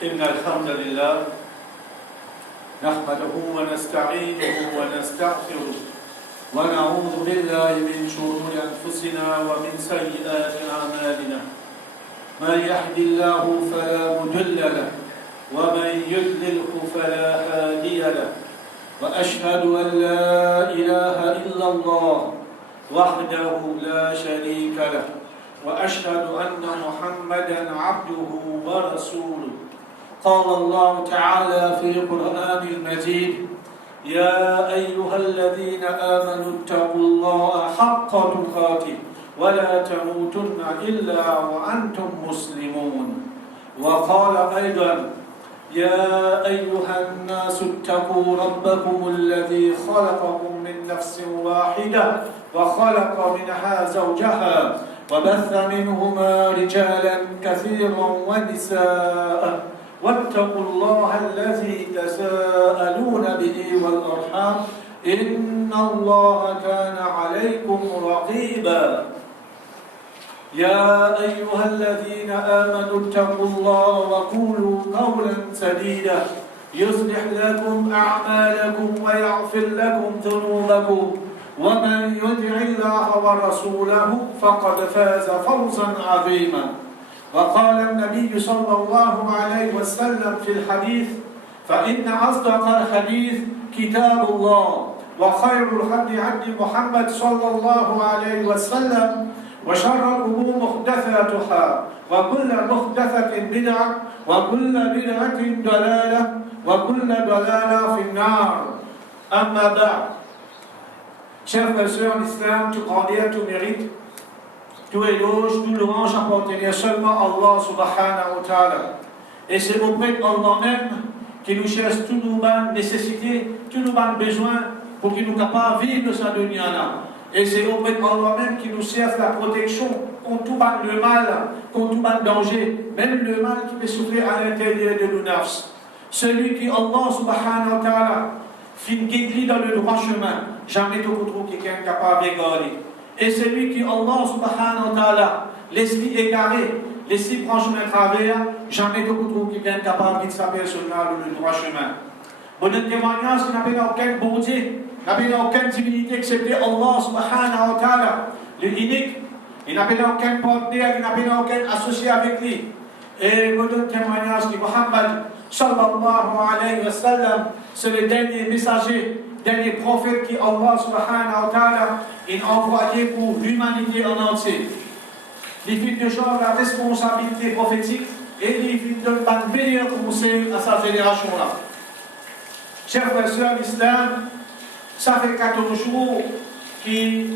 إن الحمد لله نحمده ونستعينه ونستغفره ونعوذ بالله من شرور أنفسنا ومن سيئات أعمالنا. من يهد الله فلا مضل له ومن يضلله فلا هادي له. وأشهد أن لا إله إلا الله وحده لا شريك له وأشهد أن محمدا عبده ورسوله. قال الله تعالى في القرآن المجيد: يا أيها الذين آمنوا اتقوا الله حق تقاته ولا تموتن إلا وأنتم مسلمون. وقال أيضا: يا أيها الناس اتقوا ربكم الذي خلقكم من نفس واحدة وخلق منها زوجها وبث منهما رجالا كثيرا ونساء واتقوا الله الذي تساءلون به والأرحام إن الله كان عليكم رقيبا. يا أيها الذين آمنوا اتقوا الله وقولوا قولا سديدا يصلح لكم أعمالكم ويغفر لكم ذنوبكم ومن يطع الله ورسوله فقد فاز فوزا عظيما. وقال النبي صلى الله عليه وسلم في الحديث: فإن أصدق الحديث كتاب الله وخير الهدي هدي محمد صلى الله عليه وسلم وشر الأمور محدثاتها وكل محدثة بدعة وكل بدعة ضلالة وكل ضلالة في النار. أما بعد. Chers frères et sœurs en islam, tout grandeur, tout mérite, tout éloge, tout louange appartenait seulement à Allah subhanahu wa ta'ala. Et c'est auprès d'Allah même qui nous cherche toutes nos nécessités, tous nos besoins pour qu'il nous capable de vivre de sa dunya. Et c'est auprès d'Allah même qui nous cherche la protection contre tout le mal, contre tout le danger, même le mal qui peut souffrir à l'intérieur de nos nafs. Celui qui, Allah subhanahu wa ta'ala, fait guider dans le droit chemin, jamais tu trouves quelqu'un capable d'égarer. Et celui qui, Allah subhanahu wa ta'ala, laisse-lui égarer, laisse-lui prendre chemin travers, jamais tu trouves quelqu'un capable de s'appeler sur le droit chemin. Bon, notre témoignage, il n'y a aucun bon Dieu, il n'y a aucune divinité excepté Allah subhanahu wa ta'ala, l'unique. Il n'y a aucun partenaire, il n'y a aucun associé avec lui. Et notre témoignage qui Muhammad sallallahu alayhi wa sallam, c'est le dernier messager, dernier prophète qui Allah subhanahu wa ta'ala a envoyé pour l'humanité en entier. Il fait de genre la responsabilité prophétique et il fait de le meilleur conseil à sa génération-là. Chers frères et sœurs l'islam, ça fait 14 jours que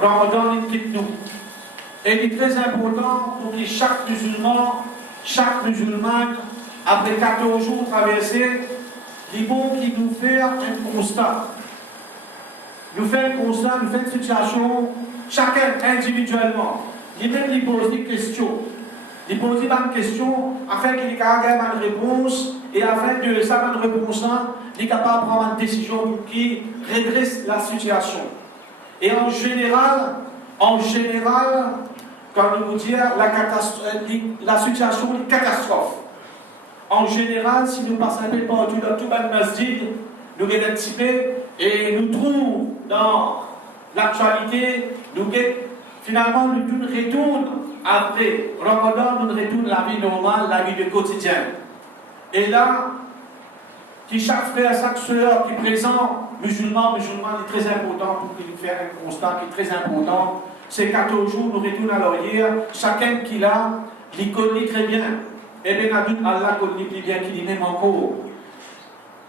Ramadan quitte nous. Et il est très important pour que chaque musulman, après 14 jours traversés, il faut qu'il nous fasse un constat. Nous faisons un constat, nous faisons une situation, chacun individuellement. Lui-même, il pose des questions. Il pose des questions afin qu'il ait une réponse et afin de sa bonne réponse, il est capable de prendre une décision qui redresse la situation. Et en général, quand nous disons la situation est catastrophe. En général, si nous passons un peu partout dans tout le masjid, nous regardons un petit peu et nous trouvons dans l'actualité, finalement, nous retournons après Ramadan, nous retournons la vie normale, la vie de quotidien. Et là, chaque frère, chaque soeur qui est présent, musulman, est très important pour qu'il fasse un constat qui est très important. Ces 14 jours, nous retournons à l'arrière, chacun qui l'a, il connaît très bien. Et bien, Allah connaît plus bien qu'il y même encore.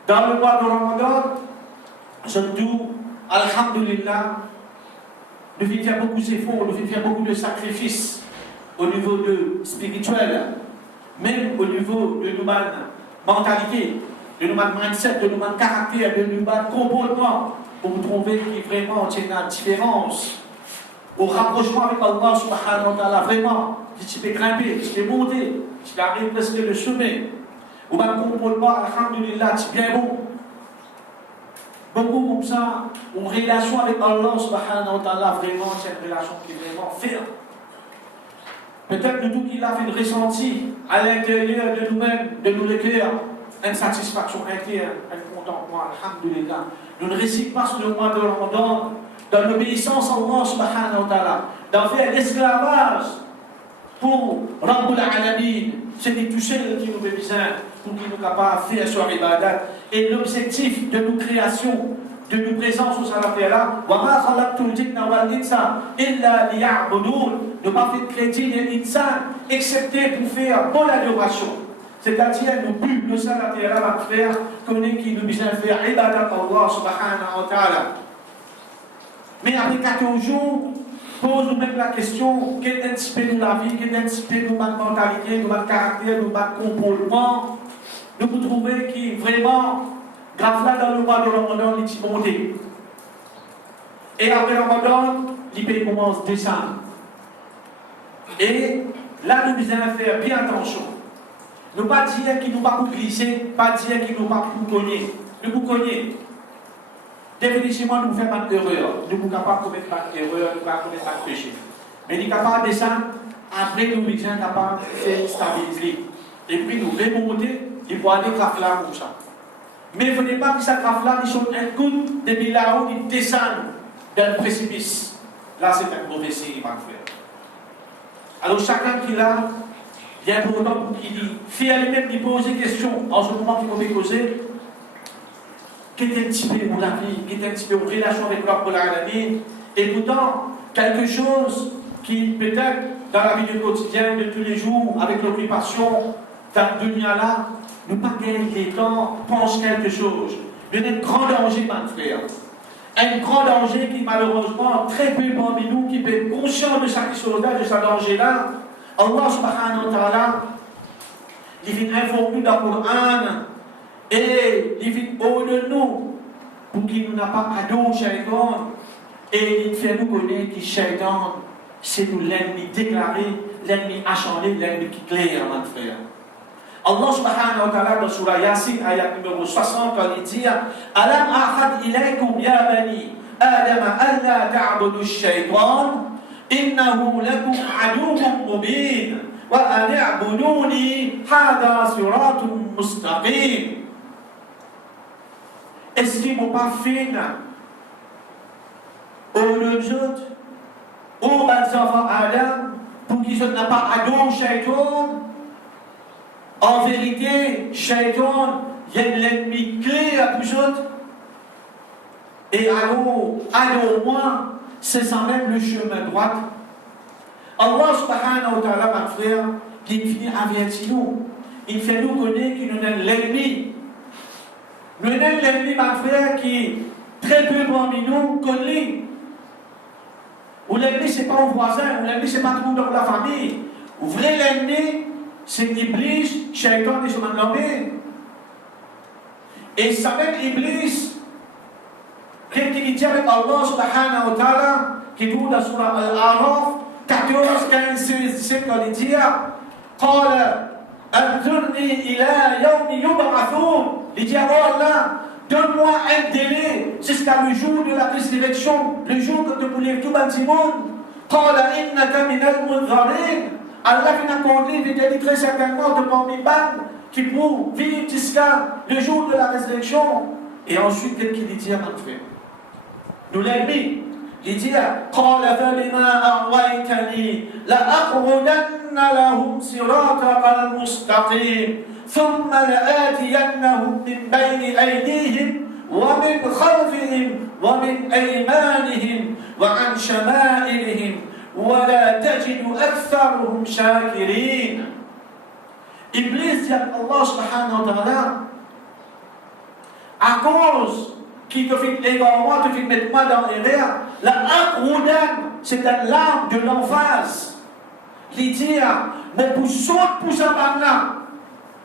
Dans le mois de Ramadan, surtout, Alhamdulillah, nous faisons faire beaucoup d'efforts, nous faisons faire beaucoup de sacrifices au niveau spirituel, même au niveau de notre mentalité, de notre mindset, de notre caractère, de notre comportement, pour trouver qu'il vraiment y a une différence. Au rapprochement avec Allah subhanahu wa ta'ala, vraiment, si tu peux grimper, si tu peux monter, si tu arrives presque le sommet, ou bien comportement, alhamdulillah, tu es bien bon. Beaucoup comme ça, en relation avec Allah subhanahu wa ta'ala, vraiment, c'est une relation qui est vraiment ferme. Peut-être nous tous qu'il a fait une ressenti à l'intérieur de nous-mêmes, de nos cœurs, une satisfaction intérieure, un contentement, alhamdulillah. Nous ne récitons pas sur le mois de Ramadan, dans l'obéissance à Allah subhanahu wa ta'ala, d'en faire l'esclavage pour Rabbul Alamin. C'est des toucher qui nous besoin pour qu'il nous capable de faire sur ibadat. Et l'objectif de nos créations, de nos présences au Salat-là, وَمَا خَلَقْتُ الْجِنَّ وَالْإِنسَ إِلَّا لِيَعْبُدُونَ, ne pas faire crédit et l'insan, excepté pour faire bonne adoration. C'est-à-dire, nous but, le Salat-là va faire, qui nous besoin de faire ibadat à Allah subhanahu wa ta'ala. Mais après 14 jours, pose même la question, qu'est-ce qui inspire la vie, qu'est-ce qui inspire notre mentalité, notre caractère, notre comportement. Nous pouvons trouver qui vraiment, grâce là dans le mois de Ramadan, il est monté. Et après Ramadan, l'IP commence à descendre. Et là, nous devons faire bien attention. Ne pas dire qu'il ne va pas glisser, pas dire qu'il ne va pas cogner. Nous vous cognez. Définitivement, nous ne faisons pas d'erreur. Nous ne sommes pas capables de commettre pas d'erreur, nous ne sommes pas commettre pas de péché. Mais nous sommes capables de descendre, après nous sommes capables de faire stabiliser. Et puis nous remonter, il faut aller grave là comme ça. Mais il ne faut pas que cette grave là, ils sont un coup depuis là où ils descendent dans le précipice. Là, c'est un mauvais signe, il va le faire. Alors, chacun qui est là, il est important pour qu'il dise, fait lui-même lui poser des questions en ce moment qu'il faut poser. Qui est un petit peu mon avis, qui est un petit peu en relation avec Rabbul Alamin, et pourtant, quelque chose qui peut-être dans la vie du quotidien, de tous les jours, avec l'occupation dans le dunya-là, nous pas gagner des temps, pense quelque chose. Il y a un grand danger, mon frère. Un grand danger qui, malheureusement, très peu parmi nous, qui peut être conscient de cette chose-là, de ce danger-là. Allah subhanahu wa ta'ala, il vient informer dans le Coran. Et il vient au-delà de nous pour qu'il nous n'a pas adoré Shaitan. Et il fait nous connaître que Shaitan, c'est nous l'ennemi déclaré, l'ennemi acharné, l'ennemi qui claire, mon frère. Allah subhanahu wa ta'ala dans Surah Yasin, ayat numéro 60, quand il dit Alam ahad ilaykum ya bani Adam alla ta'budu shaitan innahu lakum aduwwun mubin wa an i'buduni hadha siratun mustaqim. Est-ce qu'ils ne m'ont pas fait au lieu de autres, aux enfants Adam, pour qu'ils ne soient pas adoré Shaitan? En vérité, Shaitan, il y a l'ennemi clé à tous autres. Et allons au moins, c'est sans même le chemin droit. Allah subhanahu wa ta'ala, mon frère, qui finit avertir nous. Il fait nous connaître qu'il nous donne l'ennemi. Nous avons l'ennemi, mon frère, qui très peu parmi nous connaît. Ou l'ennemi, ce n'est pas un voisin, ou l'ennemi, ce n'est pas tout dans la famille. Ou vrai l'ennemi, c'est Iblis, Shaitan et son nommé. Et ça même Iblis, qui dit avec Allah subhanahu wa ta'ala, qui trouve dans Surah Al-Araf, 14, 15, 16, 17, quand il dit قال أنظرني إلى يوم يبعثون. Il dit alors là, donne-moi un délai jusqu'à le jour de la résurrection, le jour que tu voulais tout le monde. قال إنك من المنظرين. Allah vient accorder, il dit très certainement de parmi qui pour vivre jusqu'à le jour de la résurrection. Et ensuite, qu'est-ce qu'il dit à mon frère? Nous l'ennemi. Il dit قال فبما أغويتني لأقعدن لهم صراطك المستقيم ثم لآتينهم من بين أيديهم ومن خلفهم ومن أيمانهم وعن شمائلهم ولا تجد أكثرهم شاكرين. Iblis dit à Allah subhanahu wa ta'ala, à cause qui te fait également, te fait mettre mal dans l'erreur, la aqroudan, c'est un larme de l'emphase. Il dit, mon pousson pour ça là,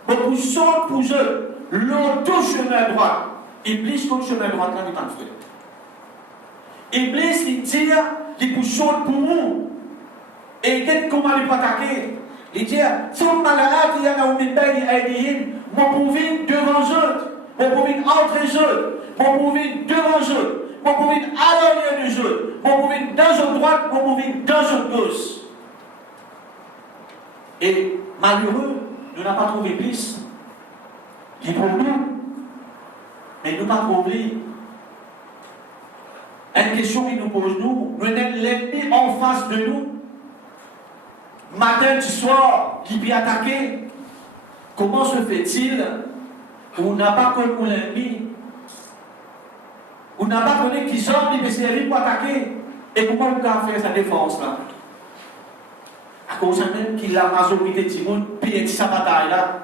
mon pousson pour eux, l'autre chemin droit. Iblis, comme chemin droit, là, il pas de frère. Iblis, il dit, il pousse pour nous. Et dès comment il peut attaquer, il dit, son malade, il y a un mon pouvin devant eux, mon pouvin entre eux, mon pouvin devant eux, mon pouvin à l'arrière de eux, mon pouvin dans eux droite, mon pouvin dans eux gauche. Et malheureux, nous n'avons pas trouvé plus. Qui pour nous, mais nous n'avons pas trouvé. Une question qui nous pose, nous avons l'ennemi en face de nous. Matin du soir, qui peut attaquer. Comment se fait-il qu'on n'a pas connu l'ennemi? On n'a pas connu qui sont les PCRI pour attaquer. Et comment on peut faire sa défense là? À cause même qu'il a la majorité de Timon, puis il sa bataille là.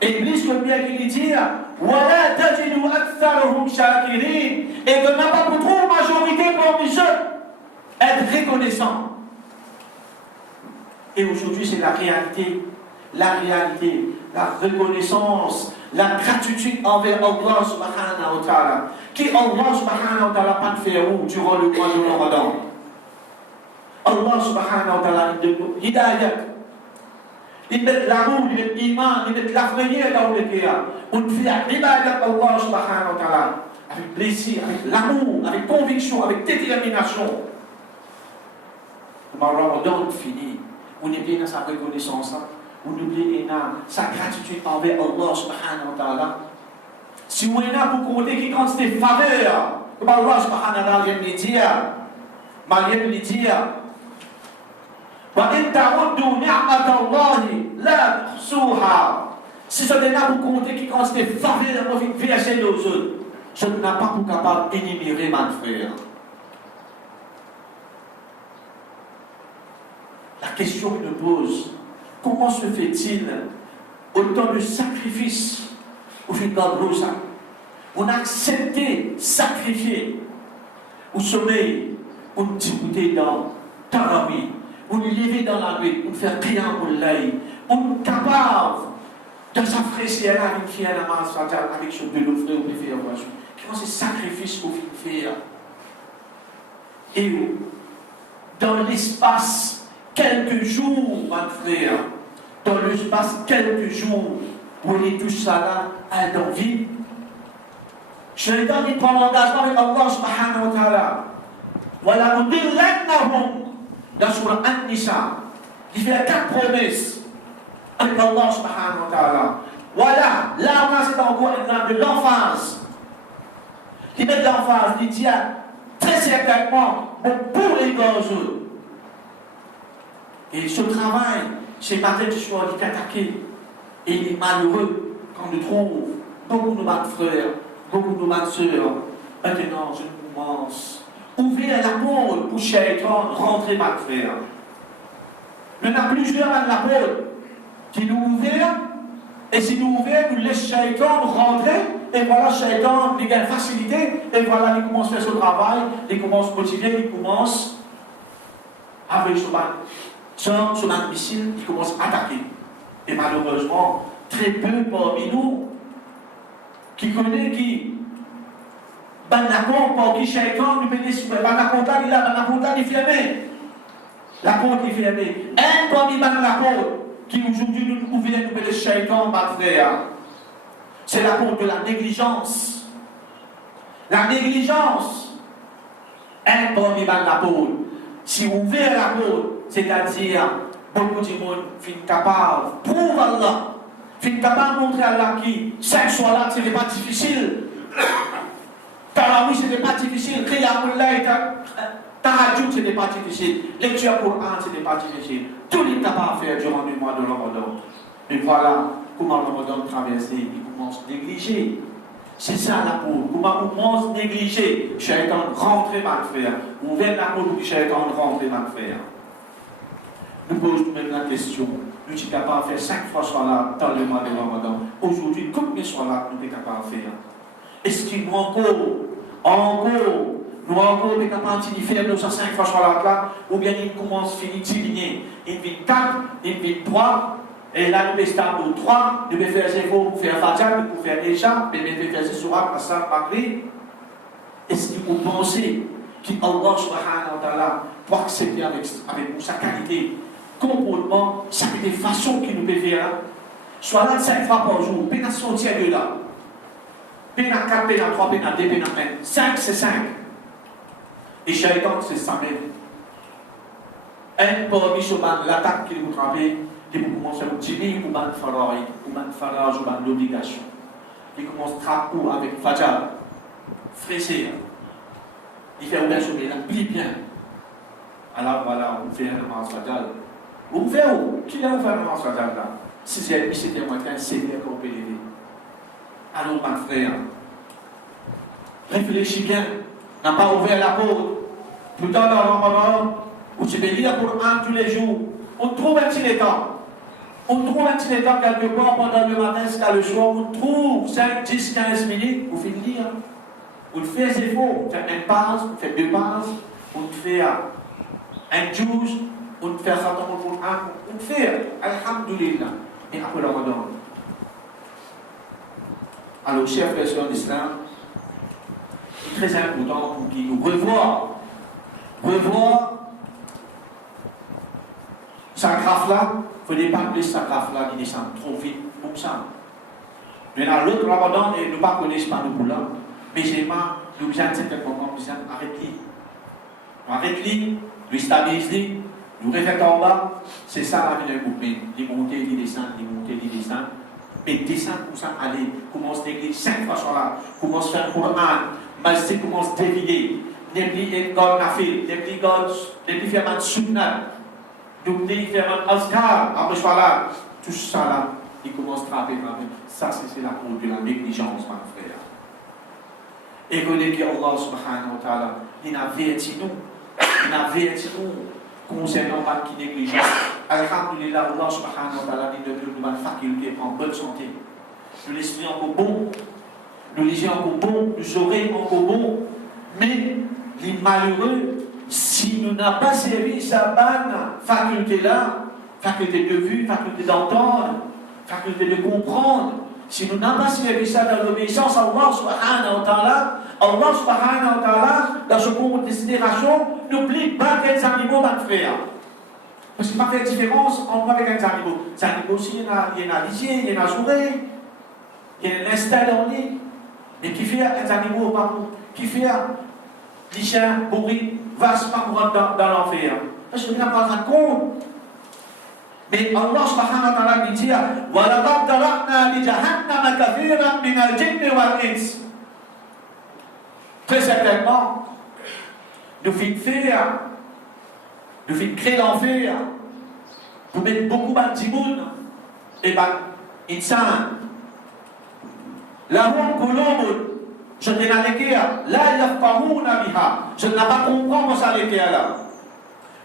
Et Iblis, comme bien qu'il dit, voilà, tajidu aktharuhum shakirin. Et que n'a pas pour trop majorité parmi eux être reconnaissant. Et aujourd'hui, c'est la réalité. La réalité, la reconnaissance, la gratitude envers Allah subhanahu wa ta'ala. Qui Allah subhanahu wa ta'ala pas de faire où durant le mois de Ramadan. Allah subhanahu wa ta'ala, il donne hidayat. Il met l'amour, il met l'iman, il met l'avenir dans le cœur. On fait l'ibadat Allah subhanahu wa ta'ala avec plaisir, avec l'amour, avec conviction, avec détermination. Le Ramadan finit. On est bien dans sa reconnaissance. On oublie sa gratitude envers Allah subhanahu wa ta'ala. Si on est là pour compter qui compte ses faveurs, comme Allah subhanahu wa ta'ala vient de le dire, malgré de le dire, وَإِن تَعُدُّوا نِعْمَةَ اللَّهِ لَا تُحْصُوهَا. Si on est là pour compter qui compte ses faveurs, on va verser aux autres. Je n'ai pas pour capable d'énumérer, mon frère. La question que nous pose, comment se fait-il autant de sacrifices au final de ça? On a accepté sacrifier au sommeil, on discuter dans Tarawih, on lever dans la nuit, on faire rien pour l'ail, on est capable de s'apprécier avec qui à la masse avec ce de l'offre ou de faire voiture. Comment ces sacrifices qu'on fait faire? Et dans l'espace, quelques jours, mon frère, dans l'espace quelques jours, où on est tous ça là, à l'envie. Shaitan, il prend l'engagement avec Allah subhanahu wa ta'ala. Voilà, on dit l'ennahum dans Surah An-Nisa. Il fait 4 promesses avec Allah subhanahu wa ta'ala. Voilà, là on a c'est encore un exemple de l'emphase. Il met l'emphase, il dit très certainement, pour les gazeux. Et ce travail, c'est matin du soir, il est attaqué. Et il est malheureux quand on trouve beaucoup de nos frères, beaucoup de nos sœurs. Maintenant, je commence. Ouvrir la porte pour Shaitan rentrer, ma frère. Mais il y a plusieurs à la porte qui nous ouvrent. Et si nous ouvrons, nous laissons Shaitan rentrer. Et voilà, Shaitan, il a une facilité. Et voilà, il commence à faire son travail. Il commence à motiver, il commence avec son missile, il commence à attaquer. Et malheureusement, très peu parmi nous qui connaissent qui la porte par qui Shaitan nous bénisse, la porte il a, la porte il est fermée. La porte est fermée. Un parmi la porte qui aujourd'hui nous ouvre nous bénisse Shaitan, ma frère. C'est la porte de la négligence. La négligence. Un parmi la porte. Si vous ouvrez la porte, c'est-à-dire, beaucoup de monde fin capable, prouve Allah, fin capable de montrer à Allah qui, 5 soirs là, ce n'est pas difficile. Tarawih, ce n'est pas difficile. Qiyamullah, Tahajjud, ce n'est pas difficile. Lecture Coran, ce n'est pas difficile. Tout est capable de faire durant le mois de Ramadan. Et voilà comment le Ramadan traverse, il commence à négliger. C'est ça la peau. Comment on commence à négliger? Shaitan, rentrez, ma frère. Ouvrez la peau du Shaitan, rentrez, ma frère. Nous posons même la question. Nous sommes capables de faire 5 fois soit là dans le mois de Ramadan. Aujourd'hui, combien soit là nous sommes capables de faire? Est-ce qu'il nous encore, nous encore capables de faire nos 5 fois soit là, ou bien il commence à finir diminuer. Il vit 4, il vit 3, et là nous sommes au 3, nous pouvons faire 0 pour faire Fatiha, pour faire Isha, mais nous pouvons faire Surah, Asar, Maghrib. Est-ce que vous pensez qu'Allah subhanahu wa ta'ala pour accepter avec nous sa qualité, comportement, sa façon qu'il nous peut faire, soit là 5 fois par jour, peine à sortir de là. Peine à 4, peine à 3, peine à 2, peine à 1. 5, c'est 5. Et Shaitan, c'est 100 000. Un parmi ce l'attaque qu'il vous frappez, qui commence à dire ou ban faraï, ou ban farage, ou ban l'obligation. Il commence à travailler avec Fajr, fraîcher. Il fait ouvert sur il plie bien. Alors voilà, on fait un namaz Fajr. Vous faites où? Qui a ouvert un namaz Fajr là? 6h30, 7h matin, 7h qu'on peut lever. Alors, mon frère, réfléchis bien. N'a pas ouvert la porte. Plus tard dans le Ramadan, où tu peux lire le Coran tous les jours. On trouve un petit temps. On trouve un petit temps quelque part pendant le matin jusqu'à le soir. On trouve 5, 10, 15 minutes. Vous faites lire. On fait ses efforts. On fait une passe, on fait 2 passes. On fait un juge. On fait un certain nombre de Coran. On fait, alhamdulillah. Et après le Ramadan. Alors, chers frères et sœurs d'Islam, c'est très important pour qu'ils nous revoient sa graphe-là. Il ne faut pas que sa graphe-là descende trop vite comme ça. Maintenant, l'autre Ramadan, nous ne connaissons pas nous pour là. Mais j'ai pas, nous besoin de certains moments, nous besoin d'arrêter. Arrête-les, nous stabiliser, nous réfléchir en bas. C'est ça la vie d'un mouvement. Les montées, les descentes, les montées, les descentes. Mais descendre comme ça, aller, commence l'église 5 fois sur là, commence à faire le Coran, masjid commence à dévier, n'oublie et God n'a fait, n'oublie faire un sunnah, n'oublie faire un azkar, après voilà, tout ça là, il commence à frapper. Ça, c'est la cause de la négligence, mon frère. Et connaissez que Allah subhanahu wa ta'ala, il a averti nous, concernant les qui négligent. Alhamdulillah, Allah subhanahu wa ta'ala dit de nous une faculté en bonne santé. Nous l'esprit encore bon, nous lisons encore bon, nous oreilles encore bon. Mais les malheureux, si nous n'avons pas servi sa bonne faculté-là, faculté de vue, faculté d'entendre, faculté de comprendre, si nous n'avons pas servi ça dans l'obéissance à Allah subhanahu wa ta'ala, Allah subhanahu wa ta'ala, dans ce concours de considération, n'oublie pas quels animaux va faire. Parce qu'il ne fait pas de différence entre avec les animaux. Les animaux aussi, il y en a lisier, il y en a souris, il y en a l'instinct dans l'île. Mais qui fait les animaux, qui fait les chiens, bourris, vastes, pas courant dans l'enfer. Parce que nous n'avons pas de compte. Mais Allah subhanahu wa ta'ala dit وَلَقَدْ ذَرَأْنَا لِجَهَنَّمَ كَثِيرًا مِنَ الْجِنِّ وَالْإِنسِ. Très certainement, nous fîmes créer l'enfer pour mettre beaucoup d'antimoun et d'insan. Lahum qulubun, je n'ai pas l'équerre, la yafqahuna biha, je n'ai pas compris ça l'équerre là.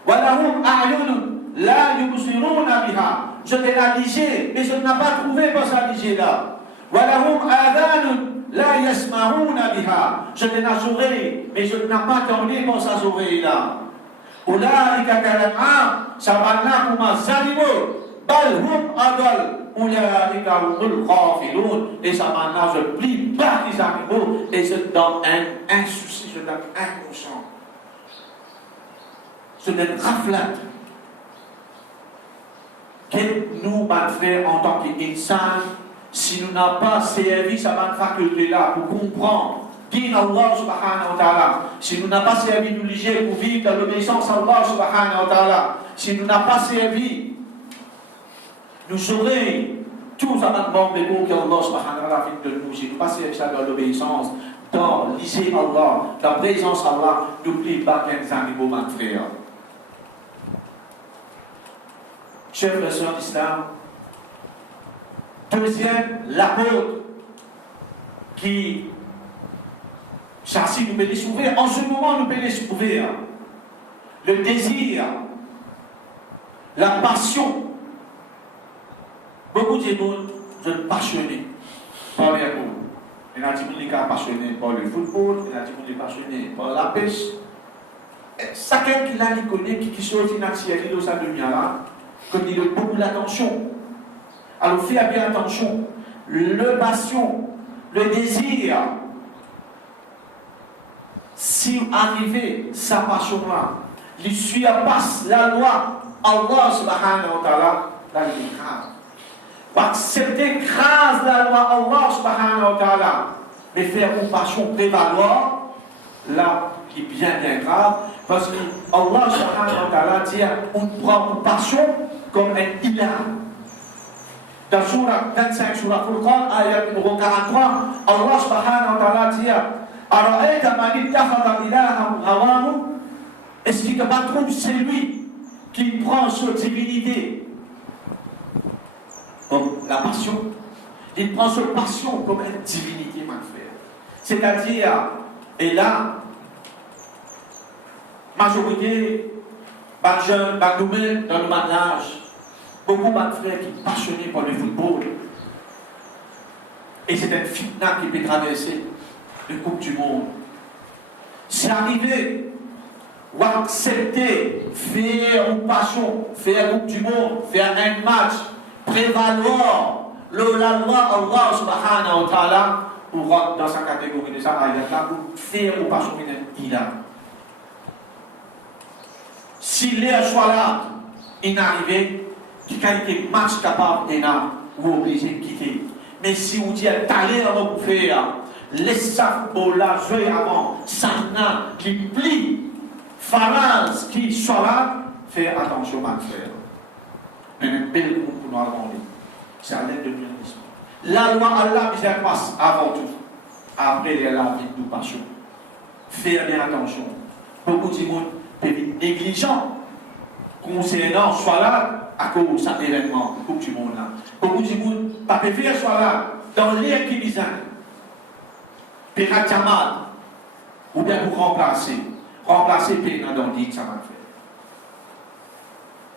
Wa lahum a'yunun, la yubsiruna biha, je n'ai pas ligé, mais je n'ai pas trouvé pour ça ligé là. Wa lahum adhanun, la yasma'una biha, je n'ai pas oreilles, mais je n'ai pas entendu pour ça oreilles là. Ulaika kalam'am, ça va là comme un animal, bal hum adal. Et ça maintenant, je plie pas les animaux et je donne un souci, je donne un conscient. Je donne raflate. Quel nous, ma frère, en tant qu'insan, si nous n'avons pas servi sa bonne faculté-là pour comprendre qui est Allah subhanahu wa ta'ala, si nous n'avons pas servi nous liger pour vivre dans l'obéissance à Allah subhanahu wa ta'ala, si nous n'avons pas servi nous aurons tous à notre membre de mots que Allah subhanahu wa ta'ala fait de nous. Si nous passons ça dans l'obéissance, dans l'isé Allah, dans la présence Allah, n'oubliez pas qu'un animaux, mon frère. Chers frères et sœurs d'Islam, deuxième, l'apôtre qui, chassis nous peut les s'ouvrir, en ce moment nous peut les s'ouvrir. Le désir, la passion. Beaucoup de gens sont passionnés par les amours. Il y a des gens qui sont passionnés par le football, il y a des gens qui sont passionnés par la pêche. Chacun qui l'a connaît, qui choisit une activité dans sa lumière là, comme il a beaucoup d'attention. Alors faites bien attention. Le passion, le désir, si vous arrivez sa passion là, il suit passe la loi, Allah subhanahu wa ta'ala, la grave. Pour accepter grâce la loi Allah subhanahu wa ta'ala, mais faire une passion prévaloir, là, qui est bien grave, parce que Allah subhanahu wa ta'ala dit, on prend une passion, comme un ilah. Dans Surah 25, Surah Furqan, ayat numéro 43, Allah subhanahu wa ta'ala dit Ara'ayta man ittakhadha ilahahu hawahu. Est-ce qu'il ne pas trouve celui qui prend sur divinité comme la passion? Il prend sur passion comme une divinité, mon frère. C'est-à-dire, et là, majorité, les jeunes, les jeunes dans le mariage, beaucoup de frères qui sont passionnés par le football. Et c'est un fitna qui peut traverser la Coupe du Monde. C'est arrivé, ou accepter, faire une passion, faire la Coupe du Monde, faire un match, prévaloir la loi Allah subhanahu wa ta'ala, ou rentre dans sa catégorie de ça, ou faire une passion, il a. Si l'air soit là, il arrive, qui qualité match capable et là, vous obligé de quitter. Mais si vous dites, t'allez à vous faire, laissez ça pour la jouer avant, Satna qui plie, Faraz qui soit là, faites attention, ma frère. Mais une belle groupe pour nous avancer. C'est à l'aide de l'humanisme. La loi Allah passe avant tout. Après, il y a la vie de nous passion. Faites bien attention. Beaucoup de gens peuvent être négligents concernant soit là à cause de cet événement, Coupe du Monde là. Beaucoup de gens ne peuvent pas faire soit là dans l'air qui vient. Pérat Jamad, ou bien pour remplacer. Remplacer Pénat dans le dit que ça va faire.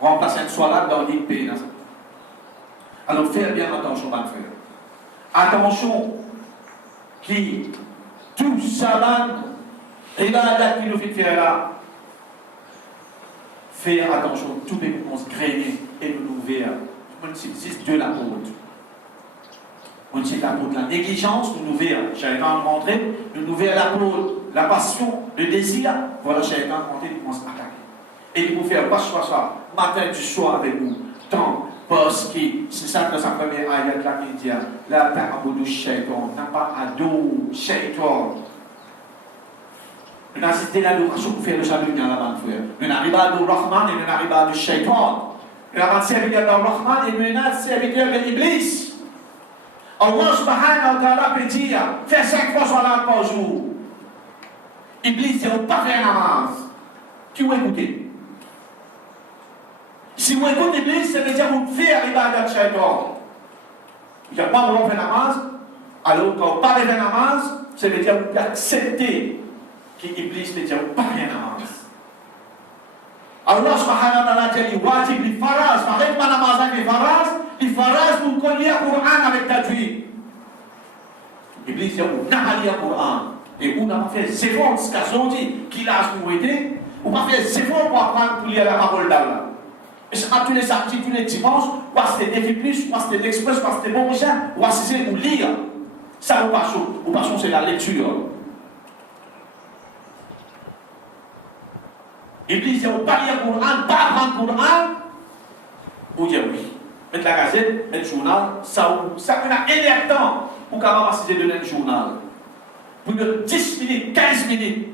Remplacer une soit là dans le dit que Pénat. Alors faites bien attention, ma frère. Attention, qui tout ça, et là, qui nous fait faire là, faire attention, tout les mouvements se grainer et nous ouvrir. On subsiste de l'apôtre. On dit l'apôtre, la négligence, nous ouvrir. Chacun a montré, nous ouvrir l'apôtre, la passion, le désir. Voilà, chacun a montré, il commence à attaquer. Et il faut faire pas ça, matin du soir avec vous. Tant. Parce que c'est ça que sa première ayat là qui dit la ta'budu shaitan, n'a pas ado shaitan. Nous avons cité l'adoration pour faire le salut dans la bande frère. Nous n'arrivons pas à Rahman et nous n'arrivons pas à shaitan. Nous avons serviteur de Rahman et nous avons serviteur de l'Iblis. Allah subhanahu wa ta'ala peut dire fais 5 fois salat par jour. Iblis dit on ne pas faire namaz. Tu veux écouter? Si vous écoutez l'Iblis, ça veut dire que vous faites ibadat shaitan. Vous n'avez pas voulu faire namaz, alors quand vous parlez de namaz, ça veut dire que vous acceptez que l'Iblis veut dire que vous parlez de namaz. Allah subhanahu wa ta'ala dit wajib li faraz, arrête pas namaz avec faraz, li faraz vous connaissez le Coran avec tajwid. L'Iblis dit vous n'avez pas lu le Coran. Et vous n'avez pas fait zéro ce qu'on dit, qu'il a été, vous n'avez pas fait zéro pour apprendre pour lire la parole d'Allah. Et c'est pas tous les samedis, tous les dimanches, ou c'était défi plus, ou c'était l'express, ou c'était bon machin, ou c'est ou lire. Ça, ou passion, c'est la lecture. Iblis dit, on pas lire le Coran, pas apprendre le Coran, ou dire oui. Mettre la gazette, mettre le journal, ça on a énervé temps pour capable de donner le journal. Pour de 10 minutes, 15 minutes.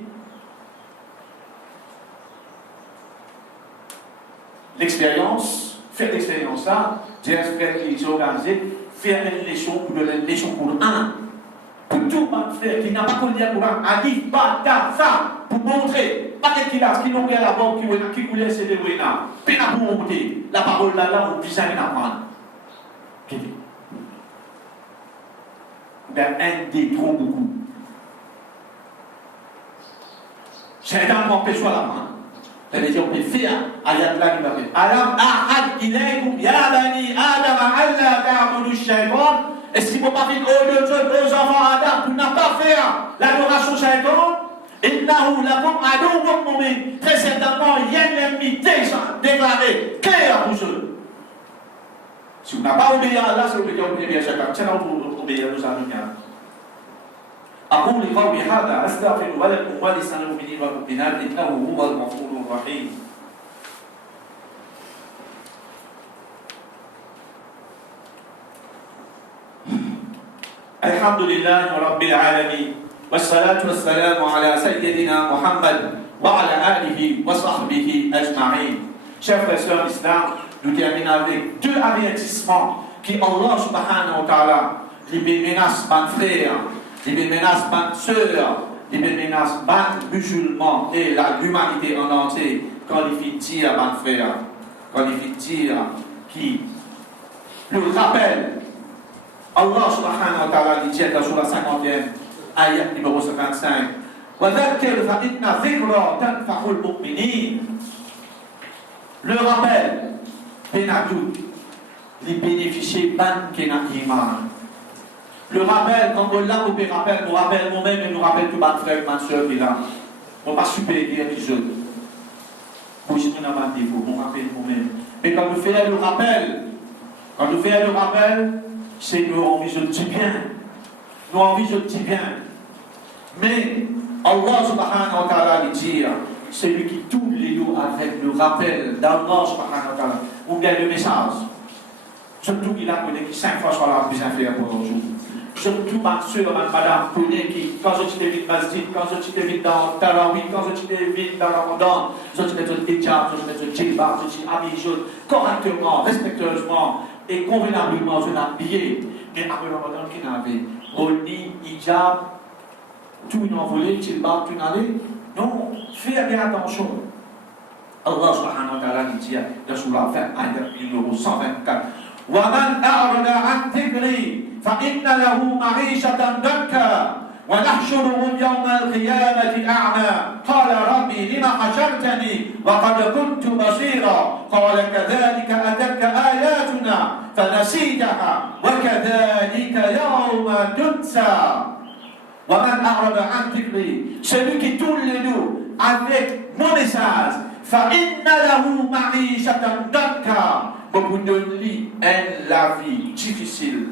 L'expérience, faire l'expérience là, j'ai un frère qui est organisé, faire une leçon pour donner une leçon pour un. Pour tout le frère qui n'a pas connu le Coran, alif, ba, ta, fa, pour montrer, pas qu'il a, qui n'ont pas la banque, qui voulait se dérouler là, puis n'a pour monter, la parole là, on puisse rien apprendre. Ben, un des trop beaucoup. C'est un empêche à la main. Ça veut dire qu'on peut faire ayat là qui va faire. Alam ahad ilaykum ya bani Adam alla ta'budu shaytan. Est-ce qu'il ne faut pas faire aux enfants Adam pour ne pas faire l'adoration shaytan? Innahu lakum aduwwun mubin. Très certainement, il y a l'ennemi déclaré clair pour eux. Si vous n'avez pas obéi à Allah, c'est obéir à chacun. C'est là où obéir aux amis. أقول قولي هذا أستغفر ولكم ولسائر المؤمنين والمؤمنات إنه هو الغفور الرحيم. الحمد لله رب العالمين والصلاة والسلام على سيدنا محمد وعلى آله وصحبه أجمعين. Chers frères et sœurs d'Islam, nous terminons avec deux avertissements qui Allah subhanahu wa ta'ala, les menaces ban frères, les menaces ban sœurs, les menaces ban musulmans et l'humanité en entier quand il fait dire ban frères, quand il fait dire qui le rappelle. Allah subhanahu wa ta'ala dit dans la 50e ayat numéro 55 وَذَكِّرْ فَإِنَّ ذِكْرَى تَنْفَعُ الْمُؤْمِنِينَ. Le rappel, Benadout, les bénéficiaires ban qui n'a iman. Le rappel, quand on l'a coupé, nous rappelle nous-mêmes et nous rappelle tout notre frère, ma soeur qui est là. On ne va pas supérieur qui jeune. Pour que nous avons des défauts, on rappelle nous-mêmes. Mais quand nous faisons le rappel, c'est que nous avons envie de dire bien. Nous avons envie de dire bien. Mais Allah subhanahu wa ta'ala dit, celui qui tourne les loups avec le rappel d'Allah subhanahu wa ta'ala, on gagne le message. Surtout qu'il a connu qui 5 fois sur la besoin de faire pour un jour. Surtout ma soeur, madame, connaît qui, quand je te vite masjid, quand je te vite dans Tarawih, quand je te vite dans Ramadan, je te mets le hijab, je te mets le djilbab, je te habille correctement, respectueusement et convenablement, je l'habille. Mais après Ramadan, qui n'avait Roni, hijab, tout envolé, djilbab, tout n'allait. Non, fais bien attention. Allah subhanahu wa ta'ala dit dans Surah 20, ayat numéro 124. وَمَنْ أَعْرَضَ عَنْ ذِكْرِي فَإِنَّ لَهُ مَعِيشَةً ضَنكًا وَنَحْشُرُهُ يَوْمَ الْقِيَامَةِ أَعْمَى قَالَ رَبِّي لِمَ حَشَرْتَنِي وَقَدْ كُنْتُ بَصِيرًا قَالَ كَذَلِكَ أَتَتْكَ آيَاتُنَا فَنَسِيتَهَا وَكَذَلِكَ يَوْمَ تُنسَى. وَمَنْ أَعْرَضَ عَنْ ذِكْرِي, celui qui tourne les dos avec mon message, فَإِنَّ لَهُ مَعِيشَةً ضَنكًا, beaucoup de lui aiment la vie difficile,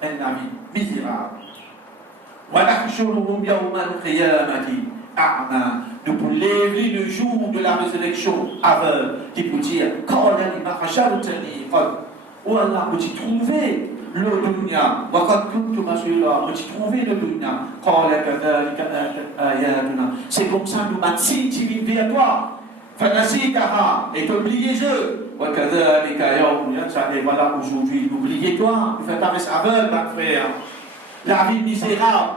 aiment la vie misérable. وَنَحْشُرُهُمْ يَوْمَ الْقِيَامَةِ أَعْمَى, nous pour lever le jour de la résurrection aveugle, qui peut dire قَالَ لِمَ حَشَرْتَنِي قَدْ, oh Allah, peux-tu trouver le dunya, وَقَدْ كُنْتُ بَصِيرًا, peux-tu trouver le dunya, قَالَ كَذَلِكَ آيَاتُنَا, c'est comme ça nous bâtis divine vers toi, فَنَسِيتَهَا, et t'oubliez-je, وَكَذَلِكَ يَوْمُ يَنْسَى, et voilà aujourd'hui, oubliez-toi, vous faites un message aveugle, ma frère. La vie misérable,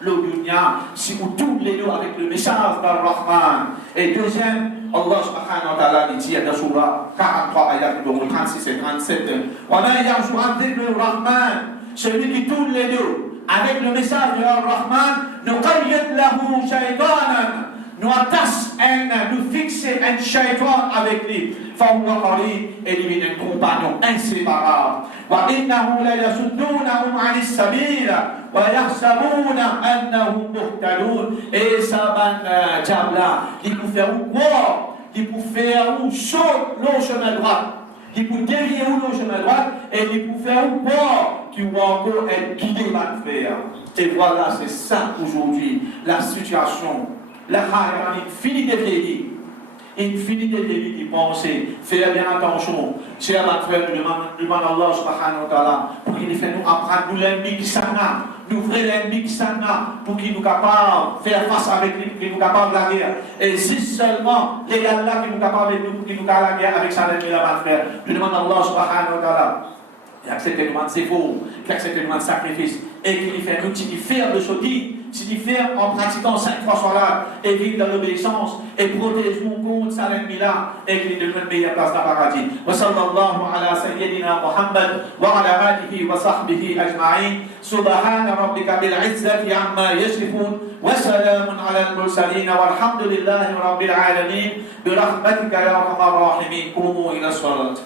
le dunya, si vous tournez les deux avec le message d'Ar-Rahman. Et deuxième, Allah subhanahu wa ta'ala dit dans Surah 43, ayat numéro 36 et 37, وَلَا يَرْجُ عَنْ ذِكْرِ الرَّحْمَنِ, celui qui tourne les deux avec le message de Ar-Rahman, نُقَيِّدْ لَهُ شَيْطَانًا, nous attache nous fixer un shaitan avec lui. Et lui un compagnon inséparable. وَإِنَّهُ لَيَصُدُّونَهُمْ عَنِ السَّبِيلِ وَيَحْسَبُونَ أَنَّهُمْ مُهْتَدُونَ. Et ça, diable-là, il peut faire quoi? Il peut faire ou saute le chemin droit. Il peut dévier ou le chemin droit. Et il peut faire ou quoi? Qui va encore être guidé par le faire. Et voilà, c'est ça aujourd'hui, la situation. La haine finit de vieillir. Il finit de vieillir, il pense. Faire bien attention. Cher ma frère, nous demandons Allah subhanahu wa ta'ala pour qu'il nous fasse nous apprendre nous l'ennemi qui s'en a, nous ouvrir l'ennemi qui s'en a, pour qu'il nous capable de faire face avec lui, pour qu'il nous capable de la guerre. Et si seulement les Allah qui nous capable de nous, pour qu'il nous capable de la guerre avec sa ennemi là, ma frère, nous demandons Allah subhanahu wa ta'ala qui accepte nous de ses faux, qui accepte nous de sacrifice, et qui lui fait nous faire de ce dit. Si tu fais en pratiquant 5 fois sur là et vivre dans l'obéissance et protège-nous contre sa ennemi-là et qu'il nous donne une meilleure place dans le paradis. Wa sallallahu ala sayyidina Muhammad wa ala alihi wa sahbihi ajma'in. Subhana rabbika bil izzati amma yasifun wa salamun ala al-mursalin walhamdulillahi rabbil alamin bi rahmatika ya arhamar rahimin. Qumu ila salat.